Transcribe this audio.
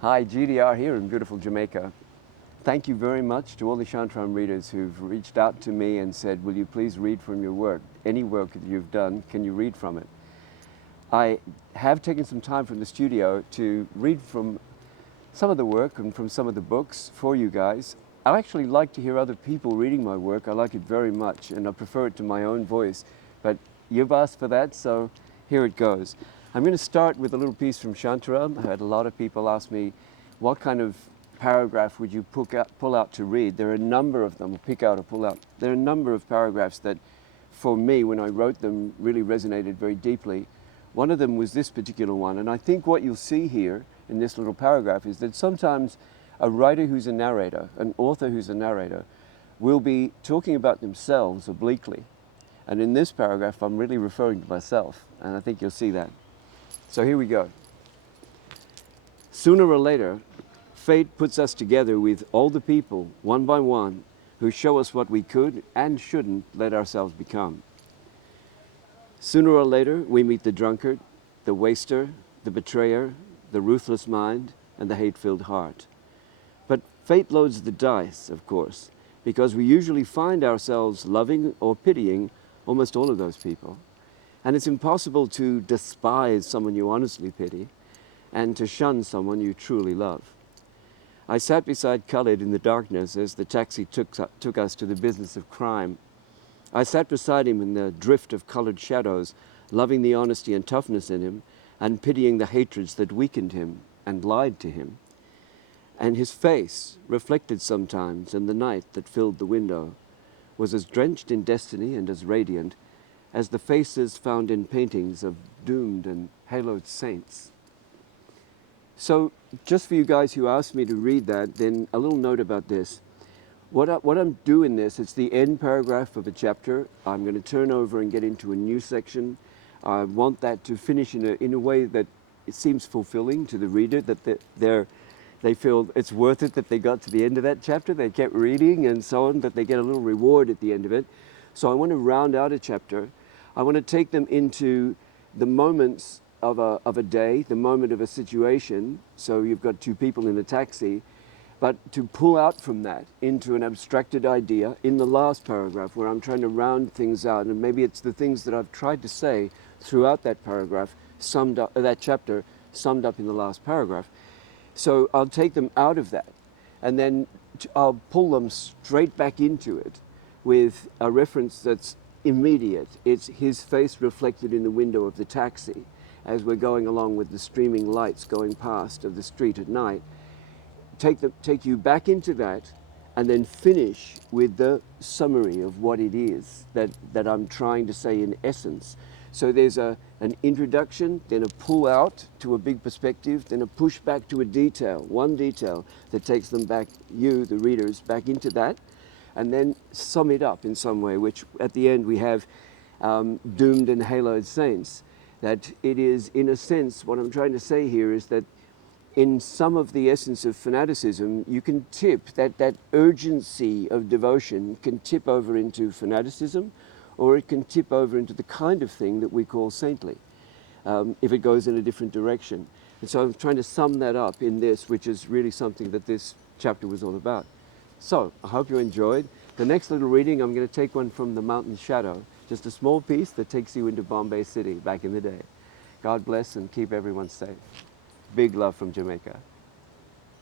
Hi, GDR here in beautiful Jamaica. Thank you very much to all the Shantaram readers who've reached out to me and said, will you please read from your work? Any work that you've done, can you read from it? I have taken some time from the studio to read from some of the work and from some of the books for you guys. I actually like to hear other people reading my work. I like it very much and I prefer it to my own voice. But you've asked for that, so here it goes. I'm going to start with a little piece from Shantaram. I had a lot of people ask me, what kind of paragraph would you pull out to read? There are a number of them, pick out or pull out. There are a number of paragraphs that, for me, when I wrote them, really resonated very deeply. One of them was this particular one, and I think what you'll see here in this little paragraph is that sometimes a writer who's a narrator, an author who's a narrator, will be talking about themselves obliquely. And in this paragraph, I'm really referring to myself, and I think you'll see that. So here we go. Sooner or later, fate puts us together with all the people, one by one, who show us what we could and shouldn't let ourselves become. Sooner or later, we meet the drunkard, the waster, the betrayer, the ruthless mind, and the hate-filled heart. But fate loads the dice, of course, because we usually find ourselves loving or pitying almost all of those people. And it's impossible to despise someone you honestly pity and to shun someone you truly love. I sat beside Khalid in the darkness as the taxi took us to the business of crime. I sat beside him in the drift of colored shadows, loving the honesty and toughness in him and pitying the hatreds that weakened him and lied to him. And his face, reflected sometimes in the night that filled the window, was as drenched in destiny and as radiant as the faces found in paintings of doomed and haloed saints. So just for you guys who asked me to read that, then a little note about this. What I'm doing this, it's the end paragraph of a chapter. I'm going to turn over and get into a new section. I want that to finish in a way that it seems fulfilling to the reader, that they feel it's worth it that they got to the end of that chapter, they kept reading and so on, that they get a little reward at the end of it. So I want to round out a chapter. I want to take them into the moments of a day, the moment of a situation. So you've got two people in a taxi, but to pull out from that into an abstracted idea in the last paragraph where I'm trying to round things out, and maybe it's the things that I've tried to say throughout that paragraph, summed up, that chapter summed up in the last paragraph. So I'll take them out of that, and then I'll pull them straight back into it with a reference that's immediate. It's his face reflected in the window of the taxi as we're going along with the streaming lights going past of the street at night. Take you back into that, and then finish with the summary of what it is that I'm trying to say in essence. So there's an introduction, then a pull out to a big perspective, then a push back to a detail, one detail that takes them back, you, the readers, back into that, and then sum it up in some way, which at the end we have doomed and haloed saints. That it is, in a sense, what I'm trying to say here is that in some of the essence of fanaticism, you can tip that urgency of devotion can tip over into fanaticism, or it can tip over into the kind of thing that we call saintly, if it goes in a different direction. And so I'm trying to sum that up in this, which is really something that this chapter was all about. So I hope you enjoyed. The next little reading, I'm going to take one from The Mountain Shadow, just a small piece that takes you into Bombay City back in the day. God bless and keep everyone safe. Big love from Jamaica.